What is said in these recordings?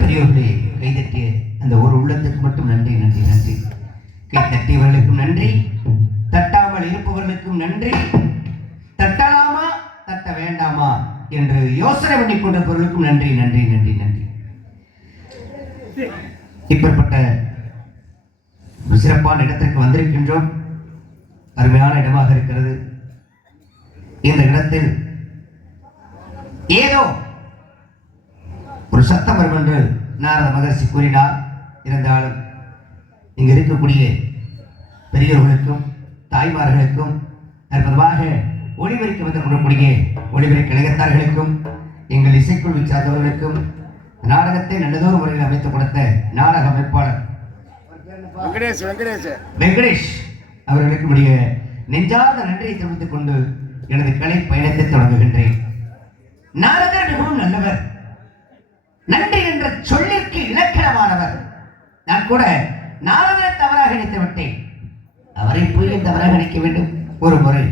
பெரியவர்களே, கைதட்டிய அந்த ஒரு உள்ளத்துக்கு மட்டும் நன்றி நன்றி நன்றி. கை தட்டியவர்களுக்கும் நன்றி, தட்டாமல் இருப்பவர்களுக்கும் நன்றி. தட்டலாமா தட்ட வேண்டாமா என்று யோசனை பண்ணி கொண்டிருப்பவர்களுக்கும் நன்றி நன்றி நன்றி நன்றி. இப்படிப்பட்ட ஒரு சிறப்பான இடத்திற்கு வந்திருக்கின்றோம். அருமையான இடமாக இருக்கிறது. இந்த இடத்தில் ஏதோ ஒரு சத்தம் வரும் என்று நாரத மகர்ஷி கூறினார். இருந்தாலும் இங்கு இருக்கக்கூடிய பெரியவர்களுக்கும் தாய்மார்களுக்கும் அற்புதமாக ஒளிபெருக்க வந்து கொள்ளக்கூடிய ஒளிபெருக்க கழகத்தார்களுக்கும் எங்கள் இசைக்குழு சார்ந்தவர்களுக்கும் நாடகத்தை நல்லதொரு முறையில் அமைத்துக் கொடுத்த நாடக அமைப்பாளர் வெங்கடேஷ் அவர்களுக்கு உடைய நெஞ்சார்ந்த நன்றியை தெரிவித்துக் கொண்டு எனது கலை பயணத்தை தொடங்குகின்றேன். நாரதர் மிகவும் நல்லவர், நன்றி என்ற சொல்லிற்கு இலக்கணமானவர். நான் கூட நாரதரை தவறாக நினைத்து விட்டேன். அவரை போய் தவறாக நினைக்க வேண்டும். ஒரு முறை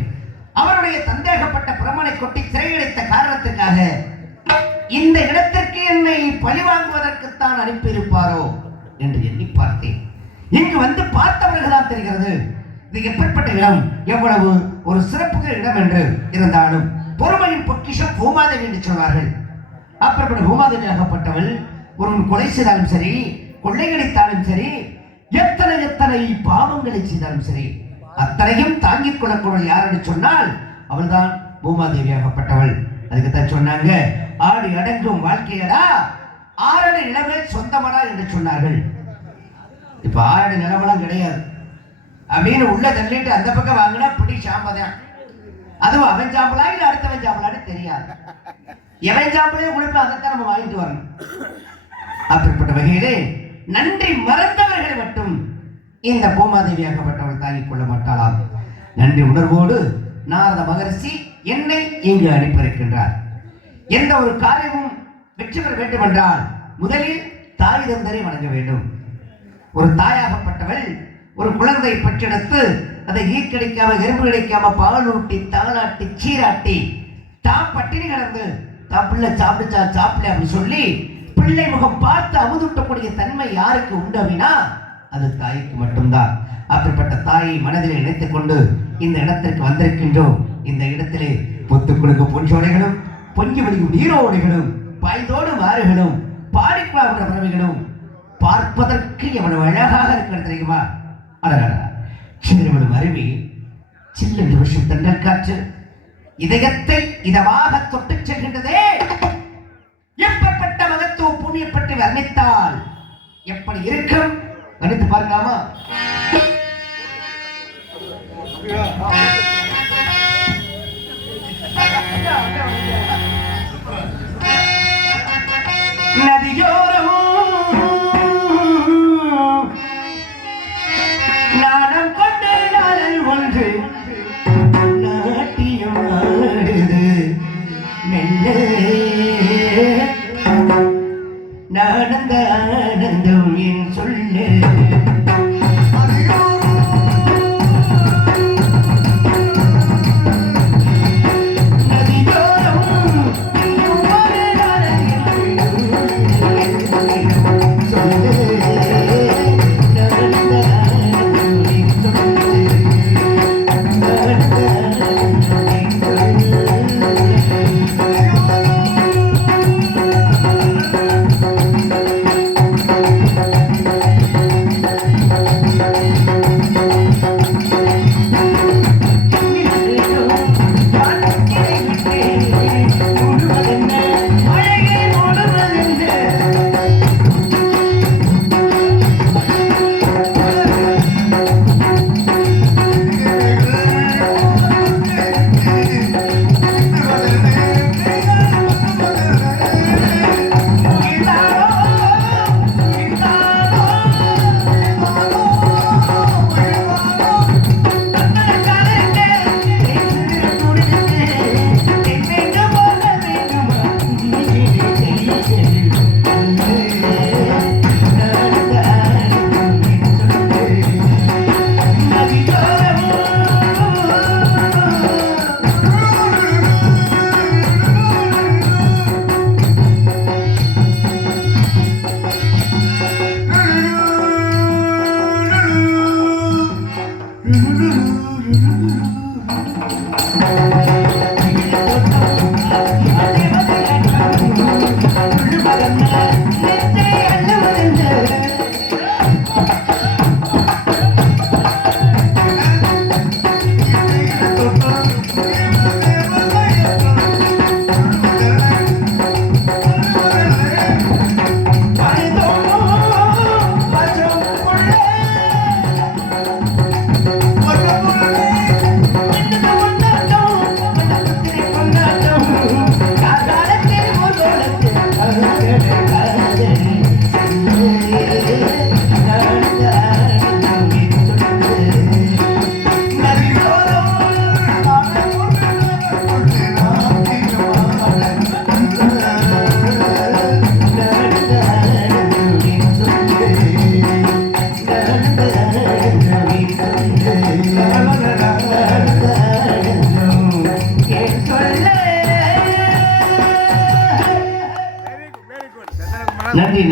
அவருடைய சந்தேகப்பட்ட பிரமனை கொட்டி சிறையடைத்த காரணத்திற்காக இந்த இடத்திற்கு என்னை பழிவாங்குவதற்குத்தான் அனுப்பியிருப்பாரோ என்று எண்ணி பார்த்தேன். இங்கு வந்து பார்த்தவர்கள்தான் தெரிகிறது இது எப்படிப்பட்ட இடம், எவ்வளவு ஒரு சிறப்பு இடம் என்று. இருந்தாலும் பொறுமையின் பொக்கிஷம் பூமாதேவி என்று சொல்வார்கள். அப்படிப்பட்ட பூமாதேவியாகப்பட்டவள் ஒரு கொலை செய்தாலும் சரி, கொள்ளையடித்தாலும் சரி, எத்தனை எத்தனை பாவங்களை செய்தாலும் சரி, அத்தனையும் தாங்கிக் கொள்ளக்கூடிய யார் என்று சொன்னால் அவள்தான் பூமாதேவியாகப்பட்டவள். அதுக்குத்தான் சொன்னாங்க, ஆடி அடங்கும் வாழ்க்கையடா ஆறடி நிலமே சொந்தமடா என்று சொன்னார்கள். இப்ப ஆறடி நிலமெல்லாம் கிடையாது அப்படின்னு உள்ள தள்ளிட்டு அந்த பக்கம் வாங்கினா பிடி சாம்பதான். அதுவும் அவன் சாம்பலா இல்ல அடுத்தவன் சாம்பலான்னு தெரியாது. எவன் சாம்பலே கொடுப்ப அதைத்தான் நம்ம வாங்கிட்டு வரணும். அப்படிப்பட்ட வகையிலே நன்றி மறந்தவர்களை மட்டும் இந்த பூமாதேவியாகப்பட்டவள் தாங்கிக் கொள்ள மாட்டாளாம். நன்றி உணர்வோடு நாரத மகரிஷி என்னை இங்கு அனுப்பியிருக்கின்றார். எந்த ஒரு காரியமும் வெற்றி பெற வேண்டும் என்றால் முதலில் தாய் தந்தரை வணங்க வேண்டும். ஒரு தாயாகப்பட்டவள் ஒரு குழந்தை பெற்றெடுத்து அதை ஈக்கடிக்காம எறும்பு கிடைக்காம பால் ஊட்டி தாளாட்டி சீராட்டி தான் பட்டினி கிடந்து தான் பிள்ளை சாப்பிடுச்சா சாப்பிடல அப்படின்னு சொல்லி பிள்ளை முகம் பார்த்து அமுதூட்டக்கூடிய தன்மை யாருக்கு உண்டு அப்படின்னா அது தாய்க்கு மட்டும்தான். அப்படிப்பட்ட தாயை மனதில் நினைத்துக் கொண்டு இந்த இடத்திற்கு வந்திருக்கின்றோம். இந்த இடத்திலே பொத்து கொடுக்கும் பொஞ்சோடைகளும் பொங்கி வடிக்கும் நீரோடைகளும் பாய்ந்தோடும் ஆறுகளும் பாடிக்குழாவுற பறவைகளும் பார்ப்பதற்கு எவ்வளவு அழகாக இருக்கிறது தெரியுமா? அழகா சிறுவனும் அருவி சில்ல நிமிஷம் தண்டல் காற்று இதயத்தை இதமாக தொட்டு செல்கின்றதே. எப்பப்பட்ட மகத்துவ பூமியை பற்றி வர்ணித்தால் எப்படி இருக்கும் வர்ணித்து பார்க்கலாமா? நதியோரம் நாடம் கொண்ட நாளில் ஒன்று நாட்டியம் ஆடுது மெல்ல நடந்த ஆனந்தம் என் சொல்ல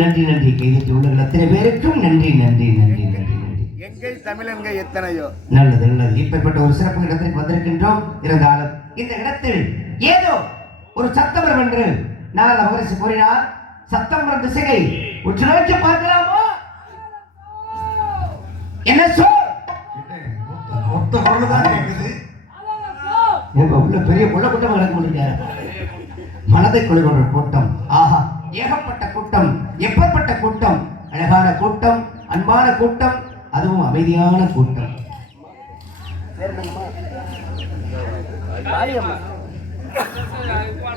நன்றி நன்றி நன்றி. கைதட்டி உள்ளவர்கள் அத்தனை பேருக்கும் நன்றி நன்றி நன்றி நன்றி நன்றி. எங்கள் தமிழன்கள் எத்தனையோ. நல்லது நல்லது. இப்பேற்பட்ட ஒரு சிறப்பு இடத்திற்கு வந்திருக்கின்றோம். இருந்தாலும் இந்த இடத்தில் ஏதோ ஒரு சத்தம் என்று நான் மகரிஷி கூறினார். சத்தம் வரும் திசையை உற்று நோக்கி பார்க்கலாமா? என்ன சொல்? மொத்த பொருள் தான் கேட்குது. உள்ள பெரிய கொள்ள கூட்டம் நடக்க முடியல. மனதை கொள்கின்ற கூட்டம். ஆஹா, ஏகப்பட்ட கூட்டம். எப்பேற்பட்ட கூட்டம்? அழகான கூட்டம், அன்பான கூட்டம், அதுவும் அமைதியான கூட்டம்.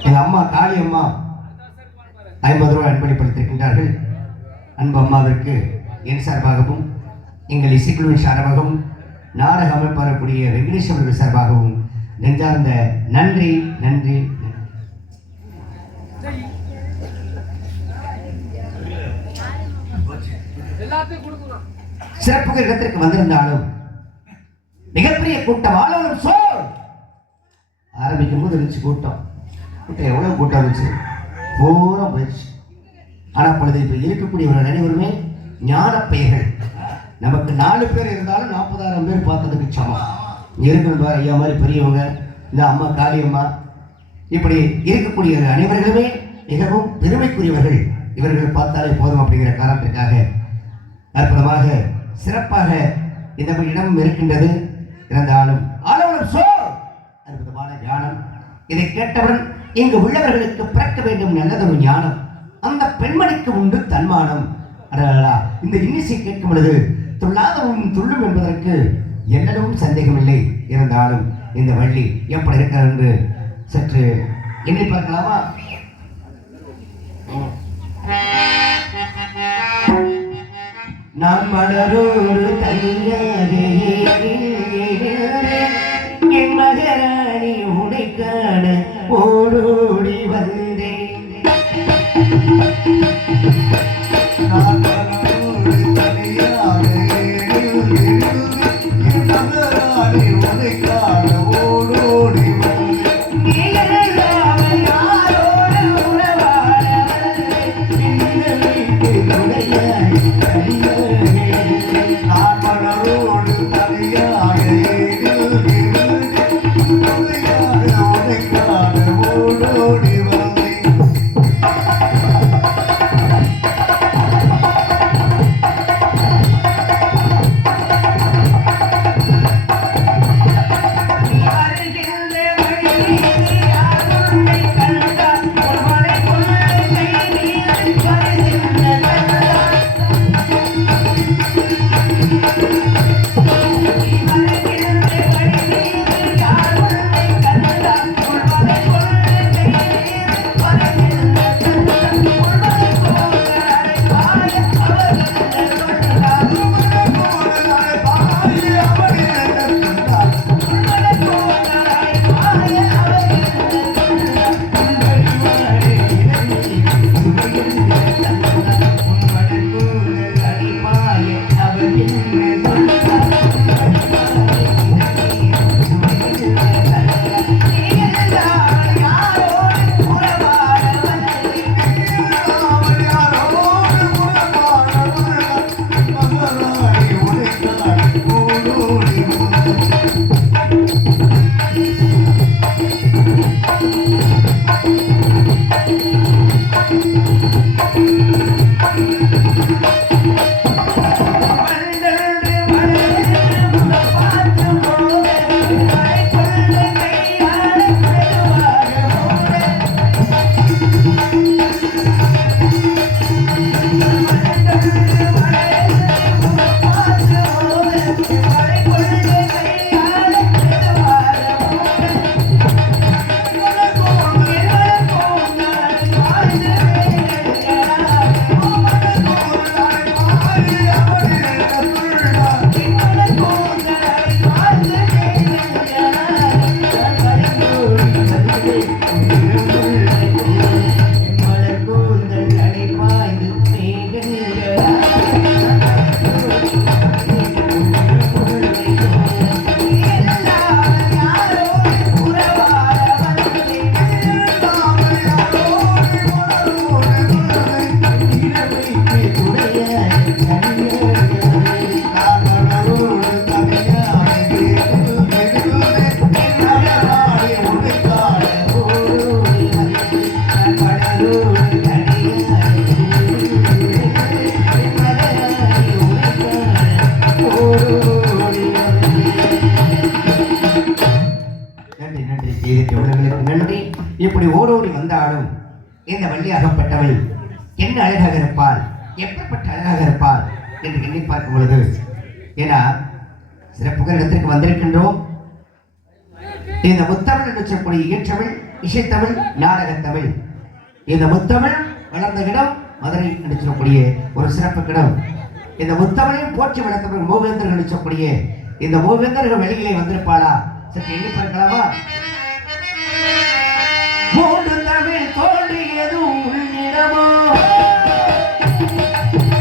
எங்க அம்மா காளி அம்மா 50 ரூபாய் அன்பளிப்படுத்திருக்கின்றார்கள். அன்பு அம்மாவிற்கு என் சார்பாகவும் எங்கள் இசைக்குழுவின் சார்பாகவும் நாடக அமைப்பாளக்கூடிய வெங்கடேஷ் அவர்கள் சார்பாகவும் நெஞ்சார்ந்த நன்றி நன்றி. சிறப்பு இடத்திற்கு வந்திருந்தாலும் மிகப்பெரிய கூட்டம். ஆளுநர் சோல் ஆரம்பிக்கும் போது இருந்துச்சு கூட்டம். கூட்டம் எவ்வளவு கூட்டம் இருந்துச்சு, பூரா போயிடுச்சு. ஆனா பொழுது இப்ப இருக்கக்கூடியவர்கள் அனைவருமே ஞான பெயர்கள். நமக்கு 4 பேர் இருந்தாலும் 40,000 பேர் பார்த்ததுக்கு சமம். இருக்கிற ஐயா மாதிரி பெரியவங்க, இந்த அம்மா காளியம்மா, இப்படி இருக்கக்கூடிய அனைவர்களுமே மிகவும் பெருமைக்குரியவர்கள். இவர்கள் பார்த்தாலே போதும் அப்படிங்கிற காரணத்திற்காக அற்புதமாக சிறப்பாக இந்த இடம் இருக்கின்றது. இருந்தாலும் ஆளுநர் சோ அற்புதமான ஞானம். இதை கேட்டவன் இங்கு உள்ளவர்களுக்கு பிறக்க வேண்டும் நல்லதொரு ஞானம். அந்த பெண்மணிக்கு உண்டு தன்மானம். இந்த இன்னிசை கேட்கும் பொழுது துள்ளாதவும் துள்ளும் என்பதற்கு என்னவும் சந்தேகமில்லை. இருந்தாலும் இந்த வள்ளி எப்படி இருக்கிறது என்று சற்று எண்ணி பார்க்கலாமா? நான் மலரோடு தனியாகே என் மகராணி உடைக்கான ஓடோடி வந்தேன். செய்த உள்ளங்களுக்கு நன்றி. இப்படி ஓடோடி வந்தாலும் இந்த வள்ளியாகப்பட்டவள் என்ன அழகாக இருப்பாள், எப்படிப்பட்ட அழகாக இருப்பாள் என்று எண்ணி பார்க்கும் பொழுது, ஏன்னா சிறப்புகள் இடத்திற்கு வந்திருக்கின்றோம். இந்த முத்தமிழ் என்று சொல்லக்கூடிய இயற்றமிழ், இசைத்தமிழ், நாடகத்தமிழ், இந்த முத்தமிழ் வளர்ந்த இடம் மதுரை என்று சொல்லக்கூடிய ஒரு சிறப்பு இடம். இந்த முத்தமிழையும் போற்றி வளர்த்தவர்கள் மூவேந்தர்கள் என்று சொல்லக்கூடிய இந்த மூவேந்தர்கள் வெளியிலே வந்திருப்பாளா சற்று எண்ணி பார்க்கலாமா? மூன்று தமிழ் தோன்றியது உள்ளிடமோ,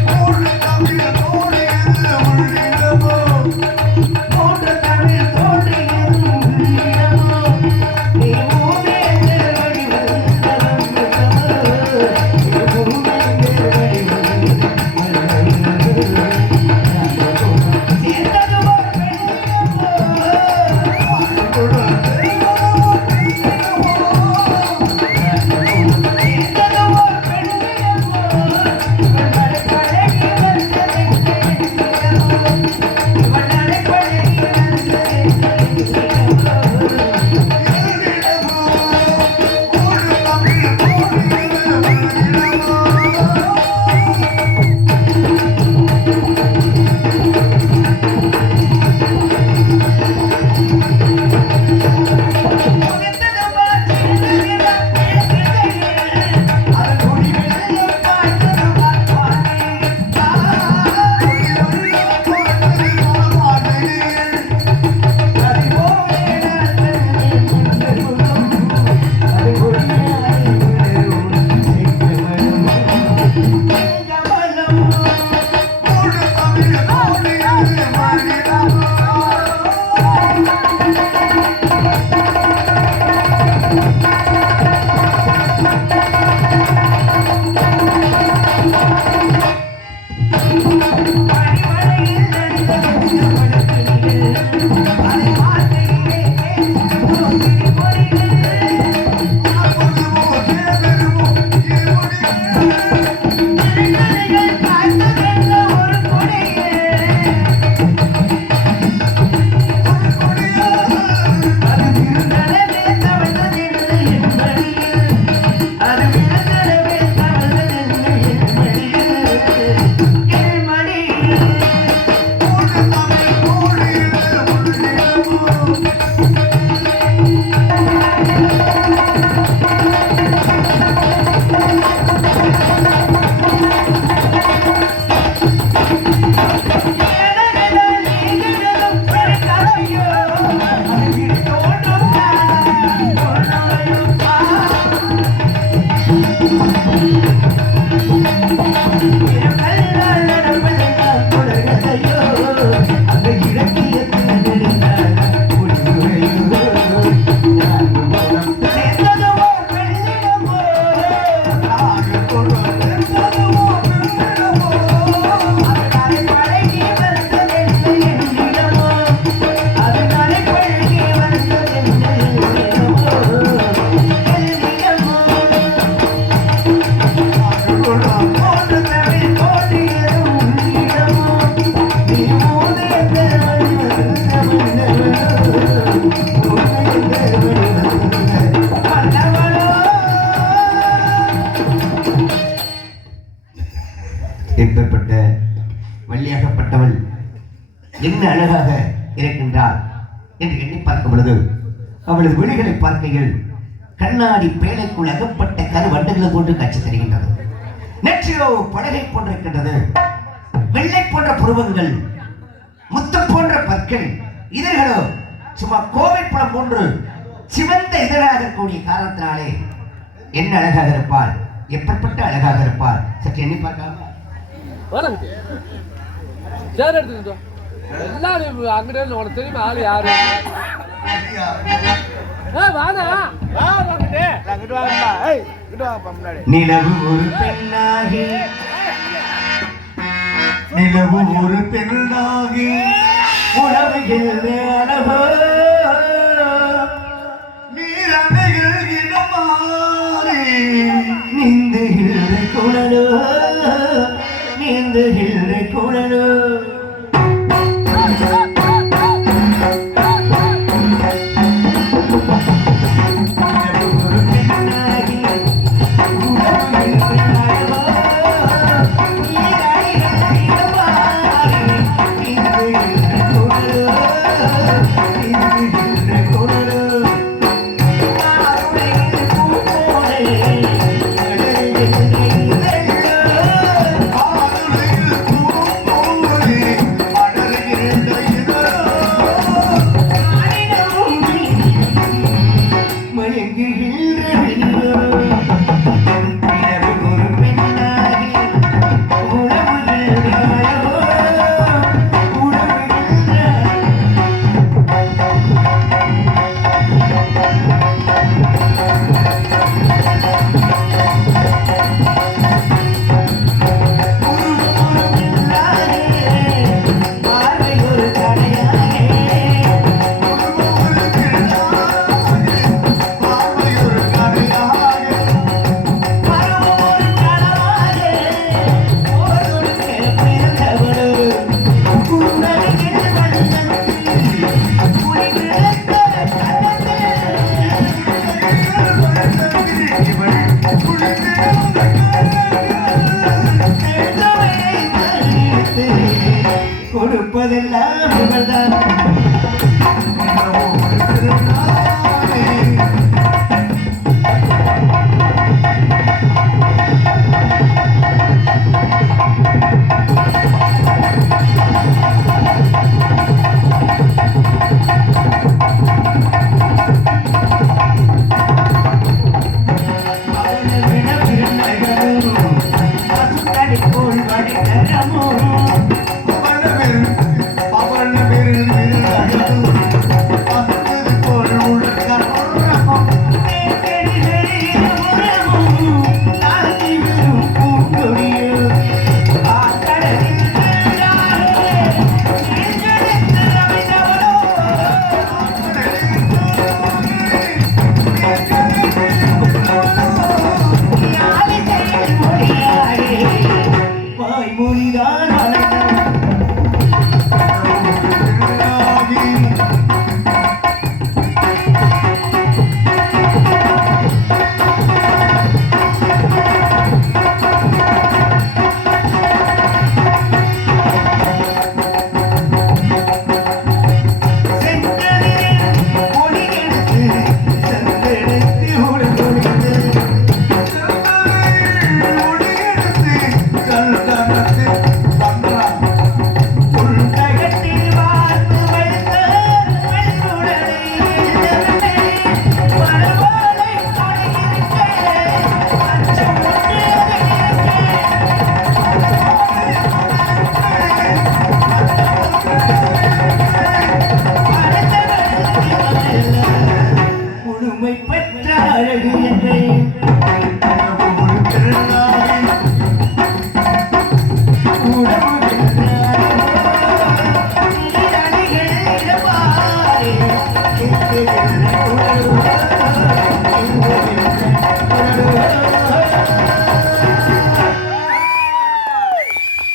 மூன்று தமிழ் தோன்றியது உள்ளிடமோ, மூன்று தமிழ் தோன்றியது உள்ளிடமோ, நீ மூவேந்தர் வடிவந்தவன் எப்பேற்பட்ட வள்ளியாகப்பட்டவள் என்ன அழகாக இருக்கின்றாள் என்று எண்ணி பார்க்கும் பொழுது, அவளது விழிகளை பார்க்கையில் கண்ணாடி பேழைக்குள் அகப்பட்ட கருவண்டுகளை போன்று காட்சி தருகின்றது. நெற்றியோ படகை போன்றிருக்கின்றது. வெள்ளை போன்ற புருவங்கள், முத்து போன்ற பற்கள், இதழ்களோ சும்மா கோவை பழம் போன்று சிவந்த இதழாக இருக்கக்கூடிய காரணத்தினாலே என்ன அழகாக இருப்பாள், எப்படிப்பட்ட அழகாக இருப்பாள் சற்று எண்ணி பார்க்காம எல்லாரும் அங்கிட்ட உனக்கு தெரியுமா ஆளு யாரு? நிலவு ஒரு பெண்ணாகி, நிலவு ஒரு பெண்ணாகி உறவுகின்ற அழகோ, நீரணைகள் இடமாறி நீந்துகின்ற குழலோ, நீந்துகின்ற குழலோ.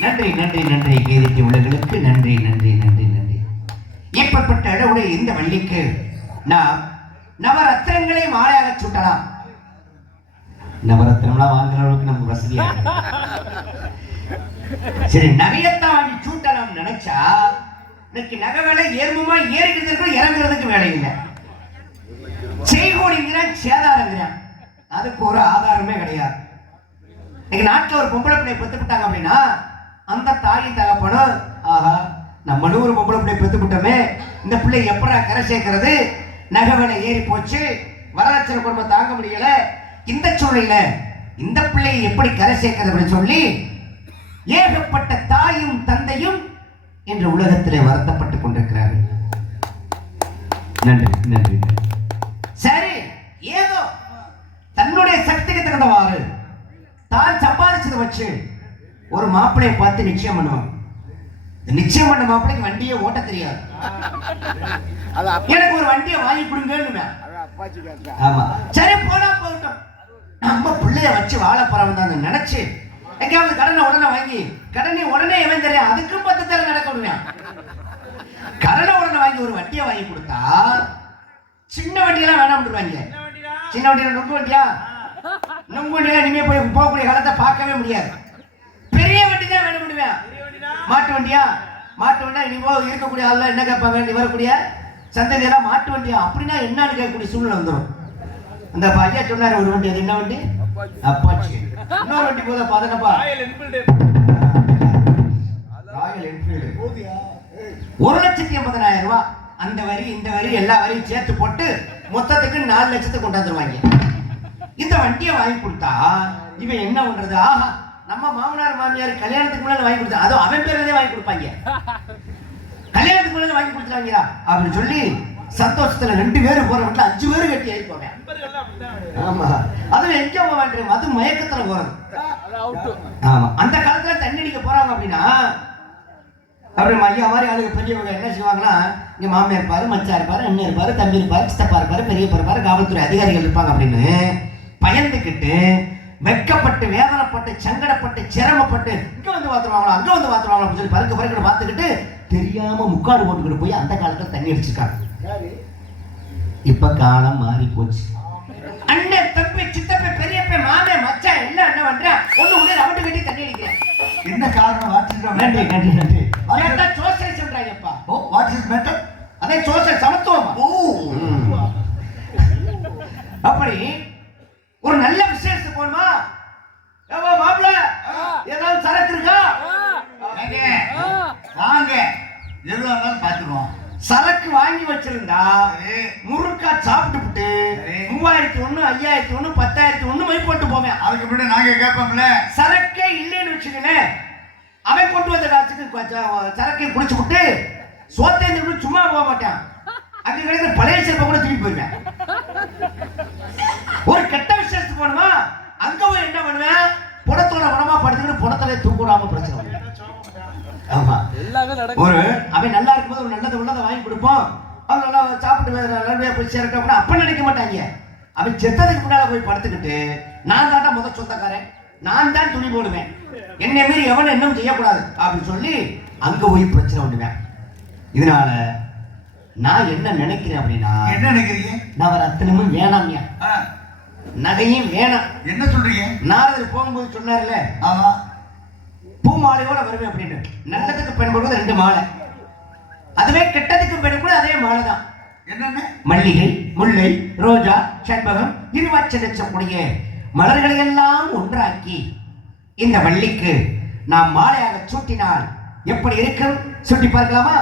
நன்றி நன்றி நன்றி கேதிக்கு உள்ளங்களுக்கு நன்றி நன்றி நன்றி நன்றி. இப்பப்பட்ட அளவுடைய இந்த வள்ளிக்கு நாம் நவரத்னங்களை மாலையாக சூட்டலாம். நவரத்னம்லாம் வாங்குற அளவுக்கு நமக்கு வசதியா சரி நகையத்தான் வாங்கி சூட்டலாம் நினைச்சா இன்னைக்கு நகை வேலை ஏர்மமா ஏறிக்கிறதுக்கு இறங்குறதுக்கு வேலை இல்லை. செய்கோடிங்கிறான் சேதாரங்கிறான், அதுக்கு ஒரு ஆதாரமே கிடையாது. இன்னைக்கு நாட்டில் ஒரு பொம்பளை பிள்ளை பெற்றுக்கிட்டாங்க அப்படின்னா அந்த தாயின் தகப்பனும் ஆஹா நம்மளும் ஒரு பொம்பளை பிள்ளை பெற்றுக்கிட்டோமே, இந்த பிள்ளை எப்படா கரை சேர்க்கிறது, நகை வேலை ஏறி போச்சு, வரதட்சணை குடும்பம் தாங்க முடியல, இந்த சூழ்நிலையில இந்த பிள்ளையை எப்படி கரை சேர்க்கிறது அப்படின்னு சொல்லி ஏகப்பட்ட தாயும் தந்தையும் இன்று உலகத்திலே வருத்தப்பட்டுக் கொண்டிருக்கிறார்கள். நன்றி நன்றி. சரி, ஏதோ தன்னுடைய சக்திக்கு தகுந்தவாறு தான் சம்பாதிச்சதை வச்சு ஒரு மாப்பிளையை பார்த்து நிச்சயம் பண்ணுவாங்க. நிச்சயம் பண்ண மாப்பிளைக்கு வண்டியை ஓட்ட தெரியாது, எனக்கு ஒரு வண்டியை வாங்கி கொடுங்க. ஆமா சரி போனா போகட்டும், நம்ம பிள்ளைய வச்சு வாழ போறவன் நினைச்சு எங்கேயாவது கடனை உடனே வாங்கி கடனை உடனே எவன் தெரியும் அதுக்கும் 10 தர நடக்க விடுவேன். கடனை உடனே வாங்கி ஒரு வண்டியை வாங்கி கொடுத்தா சின்ன வண்டியெல்லாம் வேணாம் விடுவாங்க. சின்ன வண்டியில நுங்கு வண்டியா, நுங்கு வண்டியா இனிமே போய் போகக்கூடிய காலத்தை பார்க்கவே முடியாது. பெரிய வண்டி தான் வேணும் விடுவேன். மாட்டு வண்டியா, மாட்டு வண்டியா இனிமோ இருக்கக்கூடிய ஆள்லாம் என்ன கேட்பாங்க, நீ வரக்கூடிய சந்ததியெல்லாம் மாட்டு வண்டியா அப்படின்னா என்னன்னு கேட்கக்கூடிய சூழ்நிலை வந்துடும். அந்த ஐயா சொன்னாரு ஒரு வண்டி, அது என்ன வண்டி, அப்பாச்சி. இன்னொரு வண்டி போதா பாதனப்பா, ராயல் என்ஃபீல்டு 1,80,000 ரூபாய். அந்த வரி இந்த வரி எல்லா வரியும் சேர்த்து போட்டு மொத்தத்துக்கு 4 லட்சத்துக்கு கொண்டாந்துருவாங்க. இந்த வண்டியை வாங்கி கொடுத்தா இவன் என்ன பண்றது, ஆஹா நம்ம மாமனார் மாமியார் கல்யாணத்துக்கு முன்னாடி வாங்கி கொடுத்தா அதுவும் அவன் பேரதே வாங்கி கொடுப்பாங்க, கல்யாணத்துக்கு முன்னாடி வாங்கி கொடுத்துருவாங்க அப்படின்னு சொல்லி சந்தோஷத்துல 2 பேரும் போற வீட்டுல 5 பேரும் கட்டி ஏறி போவேன். ஆமா அதுவும் எங்க போவேன், அது மயக்கத்துல போறது. ஆமா அந்த காலத்துல தண்ணி அடிக்க போறாங்க அப்படின்னா அப்புறம் ஐயா மாதிரி ஆளுங்க பெரியவங்க என்ன செய்வாங்கன்னா, இங்க மாமியார் இருப்பாரு, மச்சா இருப்பாரு, அண்ணன் இருப்பாரு, தம்பி இருப்பாரு, சித்தப்பா இருப்பாரு, பெரியப்பா இருப்பாரு, காவல்துறை அதிகாரிகள் இருப்பாங்க அப்படின்னு பயந்துக்கிட்டு வெட்கப்பட்டு வேதனைப்பட்டு சங்கடப்பட்டு சிரமப்பட்டு இங்க வந்து பாத்துருவாங்களா அங்க வந்து பாத்துருவாங்களா அப்படின்னு சொல்லி பறக்க பறக்க பார்த்துக்கிட்டு தெரியாம முக்காடு போட்டுக்கிட்டு போய் அந்த காலத்துல தண்ணி அடிச்சிருக்காங்க. இப்ப காலம் மாறி போச்சு. அண்ணன் தம்பி சித்தப்ப பெரியப்ப மாமே மச்சா எல்லாம் என்ன பண்றேன் ஒண்ணு உடனே ரவுண்டு கட்டி தண்ணி அடிக்கிறேன். என்ன காரணம்? நன்றி நன்றி நன்றி. சோசியலிசம்ன்றாங்கப்பா. Oh what is matter? அதே சோசியல் சமத்துவம். ஓ அப்படி ஒரு நல்ல விசேஷத்துக்கு போகணுமா? ஏவா மாப்பிள்ள, ஏதாவது சரக்கு இருக்கா? வாங்க, எதுவாக இருந்தாலும் பார்த்துருவோம். சரக்கு வாங்கி வச்சிருந்தா முருக்கா சாப்பிட்டு 3001 5001 10,001 மை போட்டு போவேன். அதுக்கு முன்னாடி நாங்க கேட்போம்ல. சரக்கே இல்லைன்னு வச்சுக்கேன், அவன் கொண்டு வந்த காசுக்கு சரக்கை குடிச்சு விட்டு சோத்தை சும்மா போக மாட்டான். அங்க கிடைக்கிற பழைய செல்ப கூட தூக்கி போயிருவேன். ஒரு கெட்ட விசேஷத்துக்கு போகணுமா? அங்க போய் என்ன பண்ணுவேன்? புடத்தோட பணமா படுத்துக்கிட்டு புடத்தவே தூக்கூடாம பிரச்சனை. ஆமா, ஒரு அவன் நல்லா இருக்கும்போது ஒரு நல்லதை உள்ளதை வாங்கி கொடுப்போம். அவன் நல்லா சாப்பிட்டு நல்லபடியா போய் சேரட்டும் கூட அப்ப நினைக்க மாட்டாங்க. அவன் செத்ததுக்கு முன்னால போய் படுத்துக்கிட்டு நான் தாண்டா முதல் சொந்தக்காரன், நான் தான் துணி போடுவேன், என்னை மீறி எவனை இன்னும் செய்யக்கூடாது அப்படின்னு சொல்லி அங்க போய் பிரச்சனை பண்ணுவேன். இதனால நான் என்ன நினைக்கிறேன் அப்படின்னா, என்ன நினைக்கிறீங்க? நவரத்தினமும் வேணாம்யா, நகையும் வேணாம். என்ன சொல்றீங்க? நாரதர் போகும்போது சொன்னார்ல, ஆமா, பூ மாலையோட வருவேன் அப்படின்னு. நல்லதுக்கு பயன்படுவது 2 மாலை, அதுவே கெட்டதுக்கு பயன்படுவது அதே மாலை தான். என்னன்னு? மல்லிகை, முல்லை, ரோஜா, செண்பகம், 20 லட்சம் கூடிய மலர்களை எல்லாம் ஒன்றாக்கி இந்த வள்ளிக்கு நாம் மாலையாக சூட்டினால் எப்படி இருக்கும்? சுட்டி பார்க்கலாமா?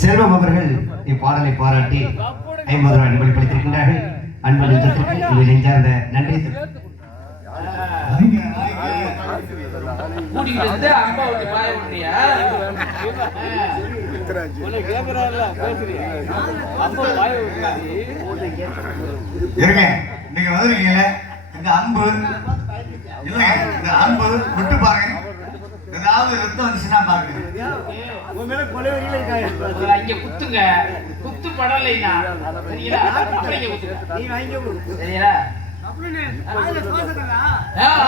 செல்வம் அவர்கள் இப்பாடலை பாராட்டி 50 ரூபாய் அன்பளிப்பளித்திருக்கின்றார்கள். அன்பு நெஞ்சத்திற்கு நெஞ்சார்ந்த நன்றி. இருங்க நீங்க வந்துருக்கீங்க இந்த அம்பு இல்லைங்க இந்த அம்பு விட்டு பாருங்க ஏதாவது ரத்தம் வந்துச்சுன்னா பாருங்க இங்க குத்துங்க குத்து படலைனா சரிங்களா அப்புறம் இங்க குத்துங்க சரிங்களா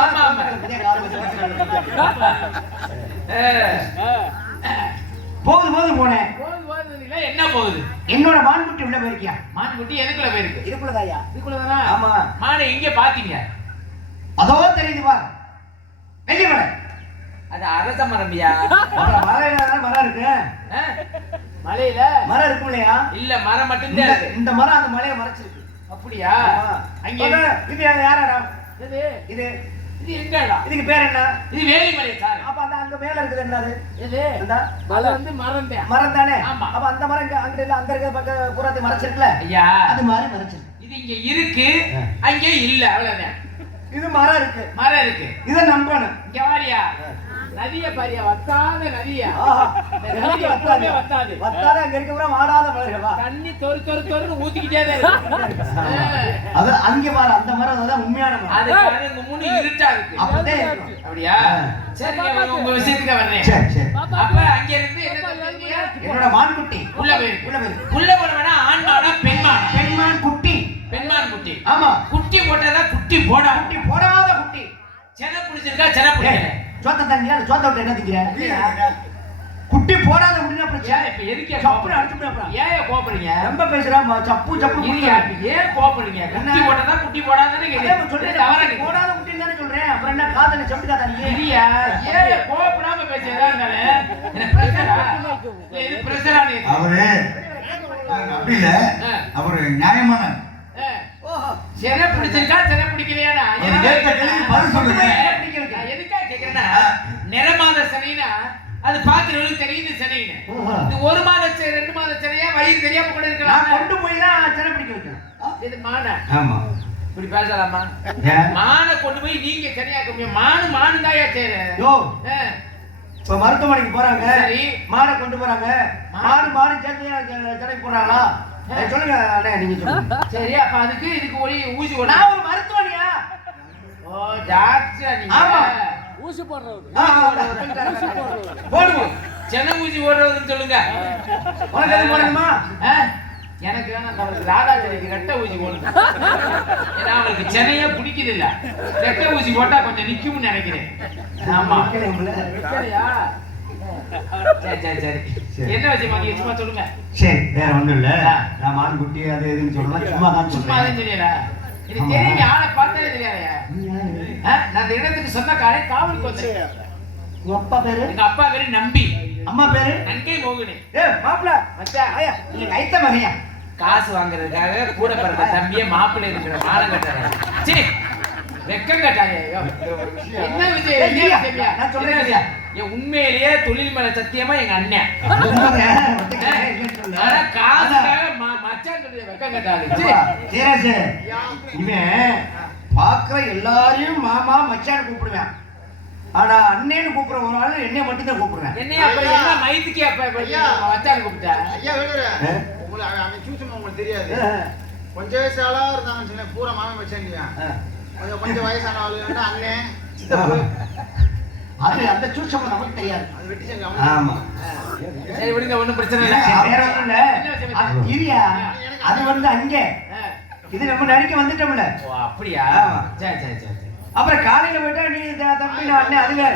ஆமா ஆமா போகுது போனேன். போகுது என்ன போகுது என்னோட மான்குட்டி உள்ள போயிருக்கியா? மான்குட்டி எதுக்குள்ள போயிருக்கு இதுக்குள்ளதாயா? இதுக்குள்ளதானா ஆமா. மானை எங்க பாத்தீங்க? அதோ தெரியுது வா. வெளிய வர. அது அரச மரம்யா. மலையில மரம் இருக்கு. மலையில மரம் இருக்கும் இல்லையா? இல்ல மரம் மட்டும் தான் இருக்கு. இந்த மரம் அந்த மலையை மறைச்சிருக்கு. அப்படியா? அங்க இது யாரடா? இது இது இது எங்கடா? இதுக்கு பேர் என்ன? இது வேலிமலை சார். அப்ப அந்த அங்க மேல இருக்குது என்னது? இது அந்த மலை வந்து மரம் தான். மரம் தானே? ஆமா. அப்ப அந்த மரம் அங்க இல்ல அங்க இருக்க பக்க பூராத்தை மறைச்சிருக்குல? ஐயா அது மாதிரி மறைச்சிருக்கு. இது இங்க இருக்கு அங்க இல்ல அவ்வளவுதான். இது மரம் இருக்கு. மரம் இருக்கு. இத நம்பணும். இங்க வாரியா நதிய பாரியா வத்தாத நதியா. நதி வத்தாது. வத்தாது. வத்தாத அங்க இருக்க பூரா வாடாத மலைகளா? தண்ணி தொறு ஊத்திக்கிட்டே தான் இருக்கு. அது அங்க பாரு அந்த மரம் அதான் உண்மையான மரம். அது பாருங்க முன்னு இருட்டா இருக்கு. அப்படியே இருக்கு. அப்படியா? சரி உங்க விஷயத்துக்கு வர்றேன். சரி. அப்ப அங்க இருந்து என்ன சொல்றீங்க? என்னோட மான்குட்டி உள்ள போயிருக்கு. உள்ள போயிருக்கு. உள்ள போறவனா ஆண்மானா பெண்மானா? பெண்மான் குட்டி. பெண்மான் குட்டி. ஆமா. குட்டி போட்டதா குட்டி போடா. குட்டி போடாத குட்டி. சென புடிச்சிருக்கா சென புடிக்கல. சோத்த தண்ணியா சோத்த விட்டு என்ன திங்கிற? குட்டி போடாத முடினா பிரச்சனை. இப்ப எதுக்கே சப்பு அடிச்சுடா அப்புறம். ஏன் கோபறீங்க? ரொம்ப பேசுறா சப்பு இல்லையா ஏன் கோபறீங்க? குட்டி போட்டதா குட்டி போடாதானே கேக்குறீங்க. சொல்றேன் தவறா போடாத குட்டி தானே சொல்றேன். அப்புறம் என்ன காதல சப்பு காதா நீ? இல்லையா ஏன் கோபப்படாம பேசுறதா இருந்தாலே என்ன பிரஷரா? இது பிரஷரா நீ? அவரு அப்படி இல்ல அவரு நியாயமான சென பிடிச்சிருக்கா சென பிடிக்கலையானா பதில் சொல்லுங்க. எதுக்கா கேக்குறேன்னா நிறமாத சனைனா அது பாக்குறவங்களுக்கு தெரியுது சனைன்னு. இது ஒரு மாத 2 மாத சனையா வயிறு தெரியாம கூட இருக்கலாம். நான் கொண்டு போய் தான் சென பிடிக்க வைக்கணும். இது மானை. ஆமா. இப்படி பேசலாமா? மானை கொண்டு போய் நீங்க சரியாக்க முடியும். மானு தாயா சேரு. யோ இப்ப மருத்துவமனைக்கு போறாங்க. சரி. மானை கொண்டு போறாங்க. மாடு சேர்த்து சென்னைக்கு போறாங்களா? சொல்லுங்க அண்ணே நீங்க சொல்லுங்க. சரி அப்ப அதுக்கு இதுக்கு ஒரு ஊசி போட. நான் ஒரு மருத்துவனியா? ஓ டாக்டர் நீங்க. ஆமா. ஊசி போடுறவர். போடுவோம். சென ஊசி போடுறதுன்னு சொல்லுங்க. உனக்கு எது போடணுமா? எனக்கு வேணாம் அவருக்கு ராதாச்சேரிக்கு ரெட்டை ஊசி போடுங்க. ஏன்னா அவருக்கு சென்னையே பிடிக்குது இல்ல. ரெட்டை ஊசி போட்டா கொஞ்சம் நிக்கும்னு நினைக்கிறேன். ஆமா சரியா? சரி என்ன விஷயமா நீங்க சும்மா சொல்லுங்க. சரி வேற ஒண்ணும் இல்ல. நான் மான் குட்டி அது இதுன்னு சொல்லலாம் சும்மா தான் சும்மா சொல்றேன். தான் தெரியல. இது தெரியுங்க ஆளை பார்த்தாலே தெரியாதயா? நான் அந்த இடத்துக்கு சொந்தக்காரே காவலுக்கு வந்தேன். உங்க அப்பா பேரு? எங்க அப்பா பேரு நம்பி. அம்மா பேரு? நங்கை மோகினி. மாப்பிள்ள மச்சான் ஐயா நீங்க கைத்த மகையா காசு வாங்குறதுக்காக கூட பிறந்த தம்பியே மாப்பிள்ளை இருக்கிற மானம் கட்டாங்க. சரி வெக்கம் கட்டாங்க. என்ன விஷயம்? என்ன விஷயம்யா? நான் சொல்றேன். என் உண்மையிலேயே தொழில் மேல சத்தியமா எங்க அண்ணன். ஆனா ஆனா காசுக்காக மச்சான் சொல்றது வெக்கம் கட்டாது. இவன் பாக்குற எல்லாரையும் மாமா மச்சான் கூப்பிடுவேன். ஆனா அண்ணேன்னு கூப்பிடுற ஒரு ஆளு என்னைய மட்டும் தான் கூப்பிடுவேன். என்னைய அப்ப என்ன மைத்துக்கே அப்ப மச்சான் கூப்பிட்டா? ஐயா வேணுற உங்களை அவன் சூசமா உங்களுக்கு தெரியாது. கொஞ்சம் வயசு ஆளா இருந்தாங்கன்னு சொன்னேன் பூரா மாமன் வச்சாங்க. கொஞ்சம் வயசான ஆளு அண்ணன் அது அந்த சூச்சம் நமக்கு தெரியாது. அது வெட்டிச்சாங்க. ஆமா சரி விடுங்க ஒண்ணும் பிரச்சனை இல்ல. வேற ஒண்ணும் இல்ல. அது இரியா அது வந்து அங்கே இது நம்ம நடிக்க வந்துட்டோம்ல. ஓ அப்படியா? சரி அப்புறம் காலையில போயிட்டா நீ தம்பி நான் அண்ணன் அது வேற.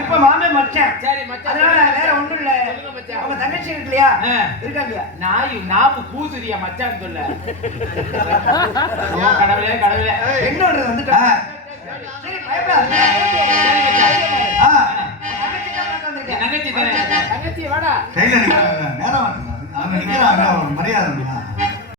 இப்ப மாமே மச்சான். சரி மச்சான். அதனால வேற ஒண்ணும் இல்ல. உங்க தங்கச்சி இருக்கலையா? இருக்காங்க. நாவு கூசுதியா மச்சான் சொல்ல. கடவுளே என்னோட வந்துட்டா. சரி பயப்படாத. சரி மச்சான். தங்கச்சி தங்கச்சி வாடா. நேரம் மரியாதை